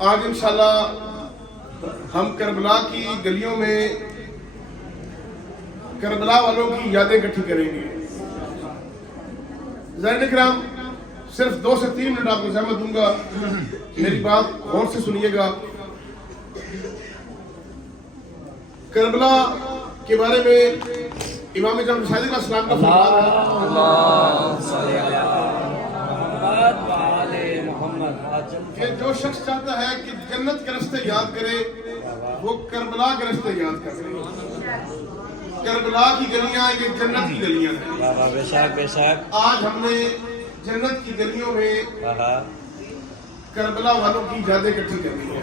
آج انشاءاللہ ہم کربلا کی گلیوں میں کربلا والوں کی یادیں اکٹھی کریں گے. زائرین اکرام، صرف 2 سے 3 منٹ آپ کو زحمت دوں گا، میری بات غور سے سنیے گا. کربلا کے بارے میں امام جعفر صادق علیہ السلام کا فرمان ہے کہ جو شخص چاہتا ہے کہ جنت کے راستے یاد کرے وہ کربلا کے راستے یاد کرے. کربلا کی گلیاں یہ جنت کی گلیاں ہیں. بے شک بے شک. آج ہم نے جنت کی گلیوں میں کربلا والوں کی یادیں اکٹھی کرنی ہے.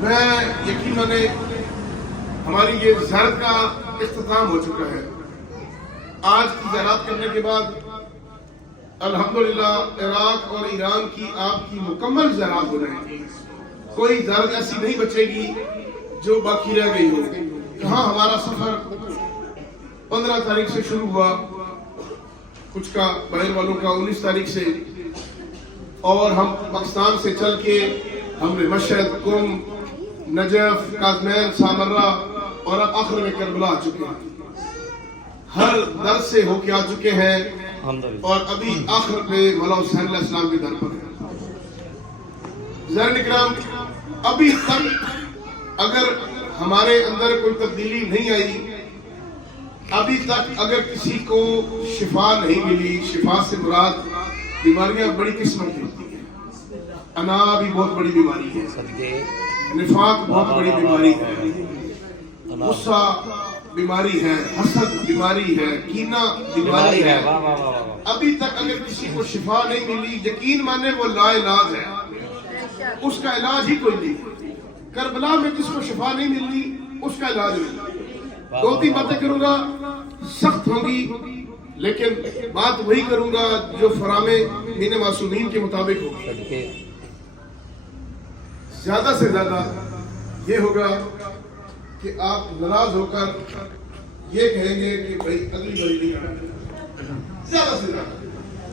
میں یقیناً ہماری یہ زیارت کا اختتام ہو چکا ہے. آج کی زیارت کرنے کے بعد الحمدللہ عراق اور ایران کی آپ کی مکمل زیارت ہو جائے گی. کوئی زیارت ایسی نہیں بچے گی جو باقی رہ گئی ہو. کہاں ہمارا سفر 15 تاریخ سے شروع ہوا، کچھ کا باہر والوں کا 19 تاریخ سے، اور ہم پاکستان سے چل کے ہم نے مشہد، قم، نجف، کاظمین، سامرہ اور اب آخر میں کربلا آ چکے ہیں. ہر در سے ہو کے آ چکے ہیں اور ابھی آخر پہ مولا حسین علیہ السلام کے در پر ہیں. زائرین اکرام، ابھی تک اگر ہمارے اندر کوئی تبدیلی نہیں آئی، ابھی تک اگر کسی کو شفا نہیں ملی، شفا سے مراد بیماریاں بڑی قسم کی ہوتی ہیں. انا بھی بہت بڑی بیماری ہے، نفاق بہت بڑی بیماری ہے، غصہ بیماری ہے، حسد بیماری ہے، کینہ بیماری ہے. ابھی تک اگر کسی کو شفا نہیں ملی، یقین مانے وہ لا علاج ہے، اس کا علاج ہی کوئی نہیں. کربلا میں جس کو شفا نہیں ملنی اس کا علاج نہیں. 2-3 باتیں کروں گا، سخت ہوں گی، لیکن بات وہی کروں گا جو فرام دین معصومین کے مطابق ہوگی. زیادہ سے زیادہ یہ ہوگا کہ آپ ناراض ہو کر یہ کہیں گے کہ بھائی اگلی باری نہیں آنا. زیادہ سے زیادہ،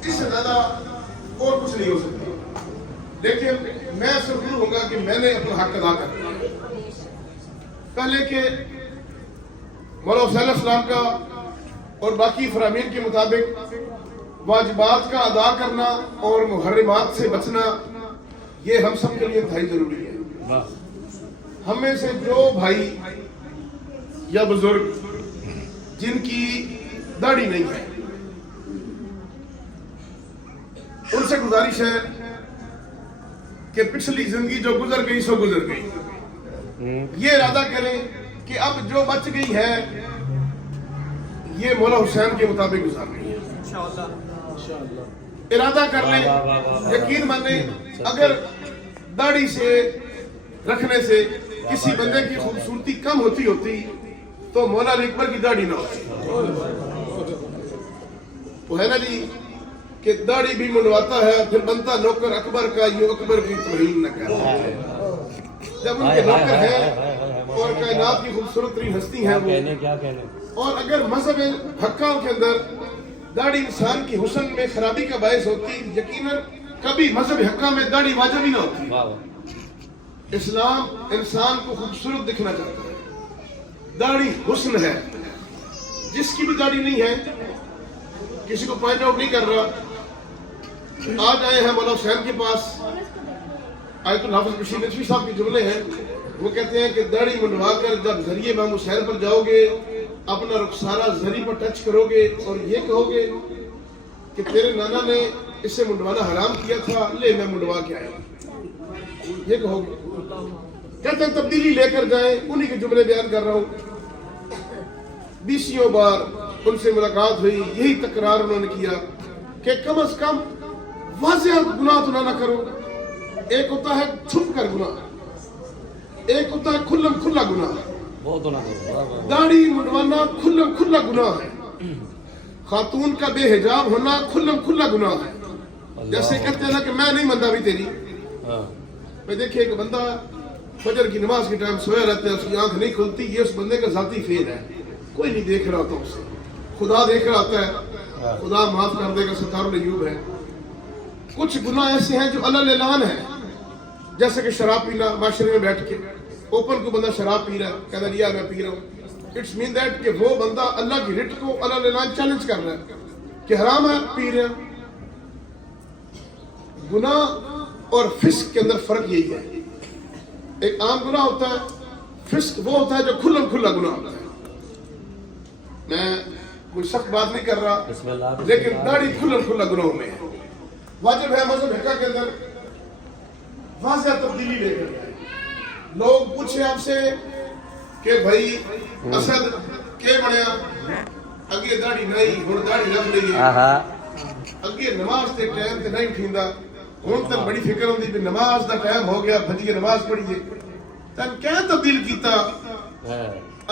اس سے زیادہ اور کچھ نہیں ہو سکتا. لیکن میں ضرور ہوں گا کہ میں نے اپنا حق ادا کر دیا. پہلے کہ مولا حسین علیہ السلام کا اور باقی فرامین کے مطابق واجبات کا ادا کرنا اور محرمات سے بچنا یہ ہم سب کے لیے انتہائی ضروری ہے. ہم میں سے جو بھائی یا بزرگ جن کی داڑھی نہیں ہے، ان سے گزارش ہے کہ پچھلی زندگی جو گزر گئی سو گزر گئی. یہ ارادہ کریں کہ اب جو بچ گئی ہے یہ مولا حسین کے مطابق گزارنی ہے. ارادہ کر لیں، یقین مانیں، اگر داڑھی سے رکھنے سے کسی بندے کی خوبصورتی کم ہوتی تو مولا علی اکبر کی داڑھی نہ ہوتی. وہ ہے نا جی کہ داڑھی بھی منڈواتا ہے پھر بنتا نوکر اکبر کا، یوں اکبر کی توہین نہ کرتا. جب ان کے نوکر ہیں اور کائنات کی خوبصورت ترین ہستی ہیں وہ، اور اگر مذہب حقاں کے اندر داڑھی انسان کی حسن میں خرابی کا باعث ہوتی، یقیناً کبھی مذہب حقاں میں داڑھی واجب ہی نہ ہوتی. اسلام انسان کو خوبصورت دکھنا چاہتا ہے. داڑھی حسن ہے. جس کی بھی داڑھی نہیں ہے، کسی کو پوائنٹ آؤٹ نہیں کر رہا، آج آئے ہیں مولا حسین کے پاس. آیت الحافظ بشیر نجفی صاحب کے جملے ہیں، وہ کہتے ہیں کہ داڑھی منڈوا کر جب ذریعے امام حسین پر جاؤ گے، اپنا رخسارہ زری پر ٹچ کرو گے اور یہ کہو گے کہ تیرے نانا نے اسے منڈوانا حرام کیا تھا، لے میں منڈوا کے آیا. یہ کہو گے. کہتے ہیں تبدیلی لے کر جائیں. انہی کے جملے بیان کر رہا ہوں. 20 بار ان سے ملاقات ہوئی، یہی تکرار انہوں نے کیا کہ کم از کم واضح گناہ تو نہ کرو. ایک ہوتا ہے چھپ کر گناہ، ایک ہوتا ہے کھلم کھلا گناہ. داڑھی منڈوانا کھلم کھلا گناہ ہے. خاتون کا بے حجاب ہونا کھلم کھلا گناہ ہے. جیسے کہتے ہیں نا کہ میں نہیں مندہ بھی تیری. میں دیکھے ایک بندہ فجر کی نماز کے ٹائم سویا رہتا ہے، اس کی آنکھ نہیں کھلتی، یہ اس بندے کا ذاتی فیل ہے. کوئی نہیں دیکھ رہا ہوتا اسے، خدا دیکھ رہا ہوتا ہے. خدا معاف کر دے گا، ستار العیوب ہے. کچھ گناہ ایسے ہیں جو علل اعلان ہیں، جیسے کہ شراب پینا، معاشرے میں بیٹھ کے اوپن کو بندہ شراب پی رہا ہے، کہنا لیا میں پی رہا ہوں، اٹس مین دیٹ کہ وہ بندہ اللہ کی رٹ کو علل اعلان چیلنج کر رہا ہے کہ حرام ہے، پی رہے ہیں۔ گناہ اور فسق کے اندر فرق یہی ہے، ایک عام گناہ ہوتا ہے، فسق وہ ہوتا ہے جو کھلم کھلا گناہ ہوتا ہے۔ میں کوئی سخت بات نہیں کر رہا، لیکن داڑھی کھلم کھلا گناہوں میں ہے۔ واجب ہے مذہب حقہ کے اندر واضح تبدیلی لے کر لوگ پوچھے آپ سے کہ بھائی اسد کے بنیا اگے داڑھی نہیں ہن داڑھی رکھ لئیے، اگے نماز تے ٹائم تے نہیں ٹھیندا، ہن تک بڑی فکر ہوندی کہ نماز دا ٹائم ہو گیا، بھجیے نماز پڑھیے۔ تن کیا تبدیل کیتا؟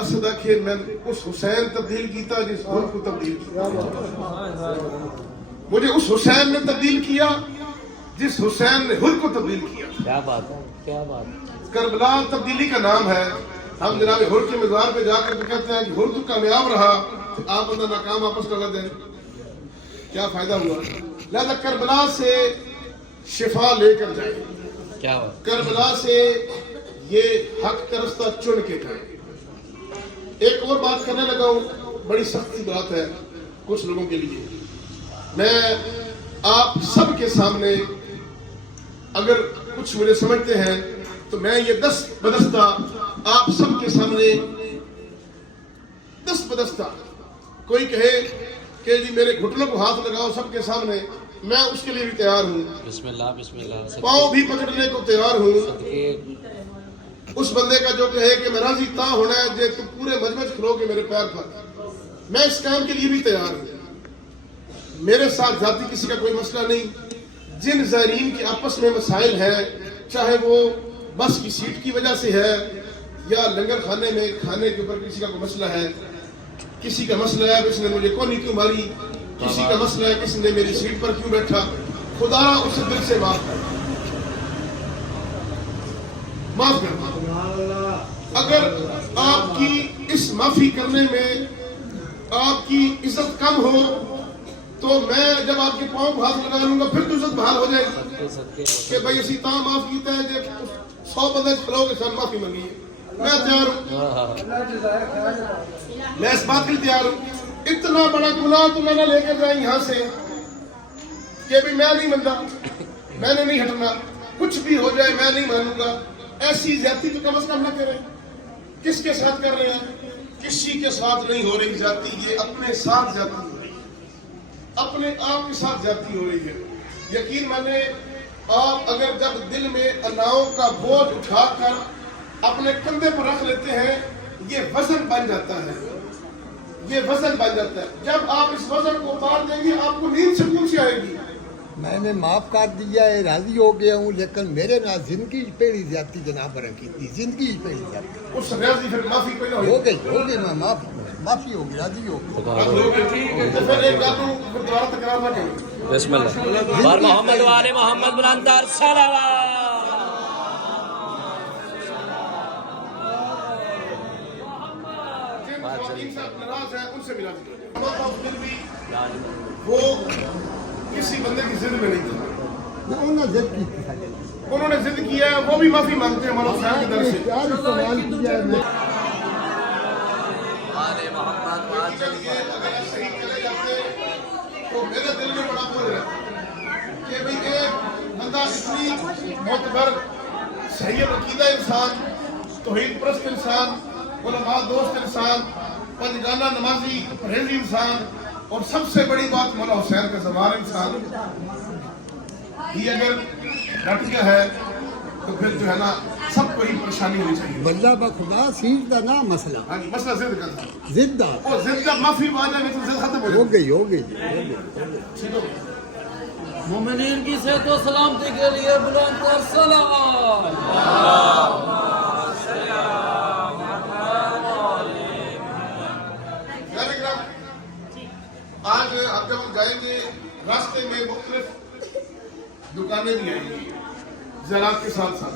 اسد آکھے میں اس حسین تبدیل کیتا جس حر کو تبدیل کیا، مجھے اس حسین نے تبدیل کیا جس حسین نے حر کو تبدیل کیا۔ کیا بات ہے، کیا بات ہے۔ کربلا تبدیلی کا نام ہے۔ ہم جناب حر کے مزار پہ جا کر کہتے ہیں کہ حر تو کامیاب رہا، آپ بندہ ناکام واپس کر دیں، کیا فائدہ ہوا؟ لہذا کربلا سے شفا لے کر جائیں، کیا بات، کربلا سے یہ حق کا رستہ چن کے جائیں۔ ایک اور بات کرنے لگا ہوں، بڑی سختی بات ہے کچھ لوگوں کے لیے۔ میں آپ سب کے سامنے اگر کچھ مجھے سمجھتے ہیں تو میں یہ دست بدستہ آپ سب کے سامنے دست بدستہ، کوئی کہے کہ جی میرے گھٹنوں کو ہاتھ لگاؤ سب کے سامنے، میں اس کے لیے بھی تیار ہوں، بسم اللہ بسم اللہ، پاؤں بھی پکڑنے کو تیار ہوں۔ اس بندے کا جو کہے کہ میں راضی تا ہونا ہے جے تو پورے مجمع کھلو کے میرے پیر پر، میں اس کام کے لیے بھی تیار ہوں۔ میرے ساتھ ذاتی کسی کا کوئی مسئلہ نہیں۔ جن زائرین کے آپس میں مسائل ہیں، چاہے وہ بس کی سیٹ کی وجہ سے ہے یا لنگر خانے میں کھانے کے اوپر کسی کا کوئی مسئلہ ہے، کسی کا مسئلہ ہے کسی نے مجھے کونی کیوں ماری، کسی کا مسئلہ ہے کسی نے میری سیٹ پر کیوں بیٹھا، خدا را اسے دل سے معاف کر، معاف کر۔ اگر آپ کی اس معافی کرنے میں آپ کی عزت کم ہو تو میں جب آپ کے پاؤں ہاتھ لگا لوں گا پھر تو عزت بحال ہو جائے گی کہ بھائی اسی تاں معاف کیتا ہے جب 100 بندے کھلو کے ساتھ معافی منگی ہے۔ میں تیار ہوں، میں اس بات کے لیے تیار ہوں۔ اتنا بڑا گناہ تو میں نہ لے کر جائیں یہاں سے کہ بھی میں نہیں منتا، میں نے نہیں ہٹنا، کچھ بھی ہو جائے میں نہیں مانوں گا۔ ایسی زیادتی تو کم از کم نہ کریں۔ کس کے ساتھ کر رہے ہیں؟ کسی کے ساتھ نہیں ہو رہی زیادتی، یہ اپنے ساتھ زیادتی ہو رہی ہے، اپنے آپ کے ساتھ زیادتی ہو رہی ہے۔ یقین مانے آپ اگر جب دل میں اناؤں کا بوجھ اٹھا کر اپنے کندھے پر رکھ لیتے ہیں، یہ وزن بن جاتا ہے، یہ وزن بن جاتا ہے۔ جب آپ اس وزن کو اتار دیں گے آپ کو نیند سکون سے آئے گی۔ میں نے معاف کر دیا ہے، راضی ہو گیا ہوں، لیکن میرے نہ زندگی پہلی زیادتی جناب رکھی تھی، زندگی پہلی زیادتی اس راضی پھر معافی کوئی نہ ہو گئی، میں معافی ہو گئی، راضی ہو گئی۔ تو پھر ایک گل پھر دوبارہ تکرار نہ کریں۔ بسم اللہ، بار محمد والے محمد بلندر صلوات۔ ناراض ہیں ان سے بھی راضی ہو جائے۔ وہ کسی بندے کی ضد میں نہیں تھا، انہوں نے ضد کی تھی، انہوں نے ضد کیا ہے، وہ بھی معافی مانگتے ہیں مولانا صاحب کی طرف سے۔ پیار استعمال کیا ہے میں اگر صحیح چلے جاتے تو میرے دل میں بڑا بوجھ ہے کہ بھئی ایک بندہ اتنی معتبر صحیح عقیدہ انسان، توحید پرست انسان، علماء دوست انسان، پنجگانہ نمازی پرہیزی انسان، اور سب سے بڑی بات مولا حسین کا زبان انسان، یہ اگر ڈٹ گیا ہے تو پھر جو ہے نا سب کو ہی پریشانی ہونی چاہیے۔ بندہ بخدا سیٹ کا نا مسئلہ، ہاں جی، مسئلہ ضد کا تھا، ضد دا اور ضد کا معافی آ جائے تو ضد ختم ہو گئی، ہو گئی۔ مومنین کی صحت و سلامتی کے لیے بلند تر صلوات۔ آج اب جب ہم جائیں گے راستے میں مختلف دکانیں بھی آئیں گی زراعت کے ساتھ ساتھ۔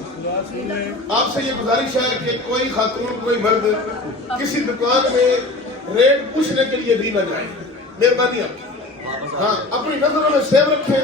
آپ سے یہ گزارش ہے کہ کوئی خاتون کوئی مرد کسی دکان میں ریٹ پوچھنے کے لیے بھی نہ جائے، مہربانی آپ کی۔ ہاں، اپنی نظروں میں سیو رکھیں،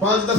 5-10